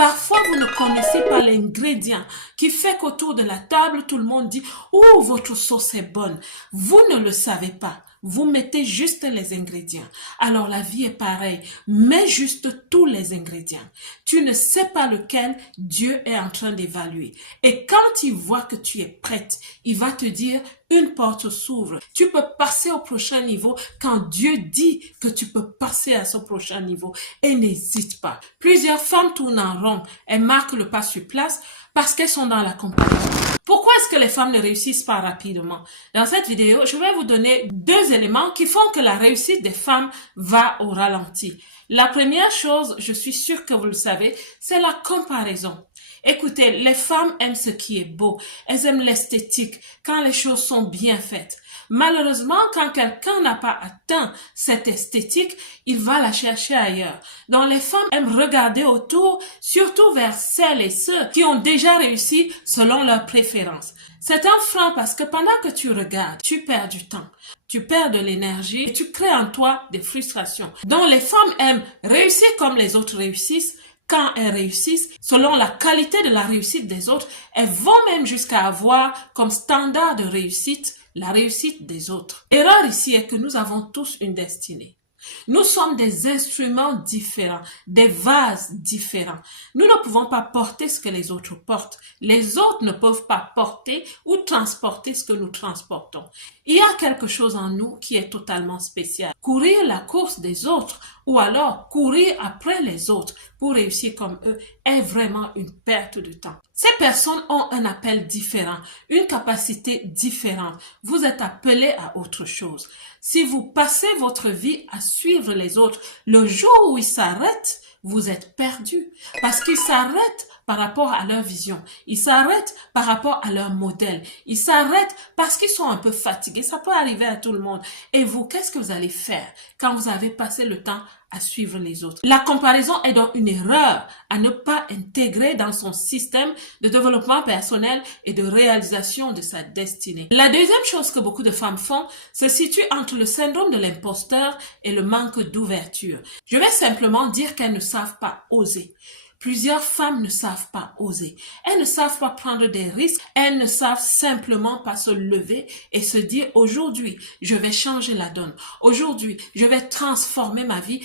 Parfois, vous ne connaissez pas l'ingrédient qui fait qu'autour de la table, tout le monde dit « Oh, votre sauce est bonne ». Vous ne le savez pas. Vous mettez juste les ingrédients. Alors la vie est pareille. Mets juste tous les ingrédients. Tu ne sais pas lequel Dieu est en train d'évaluer. Et quand il voit que tu es prête, il va te dire une porte s'ouvre. Tu peux passer au prochain niveau quand Dieu dit que tu peux passer à ce prochain niveau. Et n'hésite pas. Plusieurs femmes tournent en rond. Elles marquent le pas sur place parce qu'elles sont dans la comparaison. Pourquoi est-ce que les femmes ne réussissent pas rapidement? Dans cette vidéo, je vais vous donner 2 éléments qui font que la réussite des femmes va au ralenti. La première chose, je suis sûre que vous le savez, c'est la comparaison. Écoutez, les femmes aiment ce qui est beau. Elles aiment l'esthétique quand les choses sont bien faites. Malheureusement, quand quelqu'un n'a pas atteint cette esthétique, il va la chercher ailleurs. Donc les femmes aiment regarder autour, surtout vers celles et ceux qui ont déjà réussi selon leurs préférences. C'est un frein parce que pendant que tu regardes, tu perds du temps. Tu perds de l'énergie et tu crées en toi des frustrations. Donc les femmes aiment réussir comme les autres réussissent. Quand elles réussissent, selon la qualité de la réussite des autres, elles vont même jusqu'à avoir comme standard de réussite la réussite des autres. L'erreur ici est que nous avons tous une destinée. Nous sommes des instruments différents, des vases différents. Nous ne pouvons pas porter ce que les autres portent. Les autres ne peuvent pas porter ou transporter ce que nous transportons. Il y a quelque chose en nous qui est totalement spécial. Courir la course des autres ou alors courir après les autres pour réussir comme eux est vraiment une perte de temps. Ces personnes ont un appel différent, une capacité différente. Vous êtes appelés à autre chose. Si vous passez votre vie à suivre les autres, le jour où ils s'arrêtent, vous êtes perdu parce qu'ils s'arrêtent par rapport à leur vision. Ils s'arrêtent par rapport à leur modèle. Ils s'arrêtent parce qu'ils sont un peu fatigués. Ça peut arriver à tout le monde. Et vous, qu'est-ce que vous allez faire quand vous avez passé le temps à suivre les autres? La comparaison est donc une erreur à ne pas intégrer dans son système de développement personnel et de réalisation de sa destinée. La deuxième chose que beaucoup de femmes font se situe entre le syndrome de l'imposteur et le manque d'ouverture. Je vais simplement dire qu'elles ne savent pas oser. Plusieurs femmes ne savent pas oser. Elles ne savent pas prendre des risques. Elles ne savent simplement pas se lever et se dire aujourd'hui, je vais changer la donne. Aujourd'hui, je vais transformer ma vie